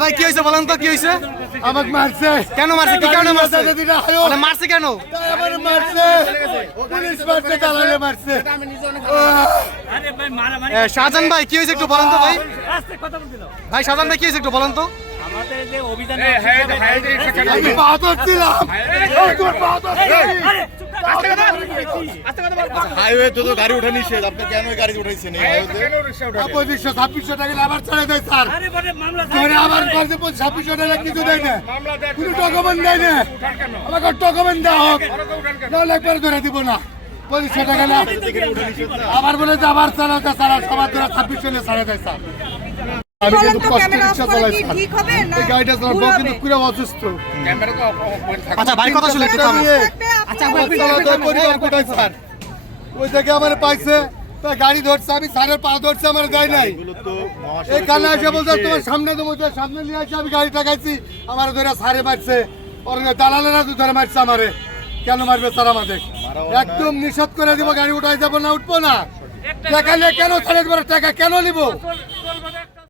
ভাই কি হয়েছে বলেন তো, কি হয়েছে? আমাকে মারছে। কেন মারছে? কি কারণে মারছে? মারছে কেন? পুলিশ মারছে, দালালে মারছে। শাহজাহান ভাই কি হয়েছে একটু বলেন তো ভাই। ভাই শাহজাহান ভাই কি হয়েছে একটু বলেন তো। আমাদের যে অভিযান আমি বাহাদুর ছিলাম। হাইওয়ে তো গাড়ি ওঠা নিষেধ, আপনি কেন গাড়ি উঠাইছেন? 2600 টাকা আবার ছেড়ে দেয় স্যার। আবার 2600 টাকা কিছু দেয় না, কোনো ডকুমেন্ট দেয় না। আমাকে ডকুমেন্ট দেওয়া হোক, নাহলে একবার ধরে দিব না। 2500 টাকা না, আবার বলে যে আবার চালাতে চালা সবার ধরে 2600 ছাড়ে দেয় স্যার। আমি কিন্তু কষ্ট রিক্সা চালাই স্যার, এই গাড়িটা চালাবো কিন্তু পুরো অসুস্থ। আচ্ছা ভাই কথা শুনে একটু থামেন। পরিবার কোথায় স্যার? ওই থেকে আমার পাইছে, তা গাড়ি ধরছে, আমি স্যারের পা ধরছে, আমার গাড়ি নাই। এই কানে এসে বলছে তোমার সামনে দেবো, সামনে নিয়ে আসে আমি গাড়ি টাকাইছি, আমার ধরে সারে মারছে, দালালেরা তো ধরে মারছে আমারে। কেন মারবে স্যার আমাদের? একদম নিষেধ করে দিব, গাড়ি উঠাই যাবো না, উঠবো না। টাকা নিয়ে কেন ছাড়ে দেবো? টাকা কেন নিবো?